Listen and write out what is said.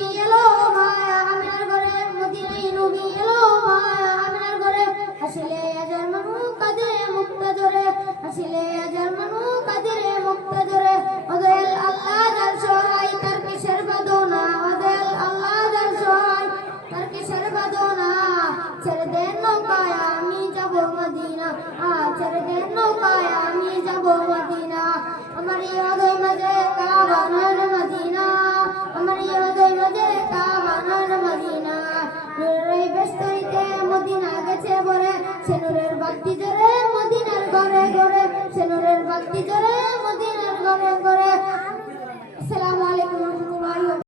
নবী এলো মায়া আমিনার ঘরে, মদিনায় নবী এলো মায়া আমিনার ঘরে। আসলে আজার মানু কাদিরে মুক্তা জোরে, আসলে আজার মানু কাদিরে মুক্তা জোরে। ওদের আল্লাহ যার সহায় তার কিসের বাদনা, ওদের আল্লাহ যার সহায় তার কিসের বাদনা। ছেড়ে দেন নৌকায় আমি যাব মদিনা, ছেড়ে দেন নৌকায় আমি যাব মদিনা। আমার হৃদয় মাঝে কাবা নয়ন মদিনা, আমার হৃদয় মাঝে কাবা নয়ন মদিনা। নূরের বেষ্টনীতে মদিনা গেছে ভরে, সে নূরের বাতি জোরে মদিনার ঘরে ঘরে, সে নূরের বাতি জোরে মদিনার ঘরে ঘরে।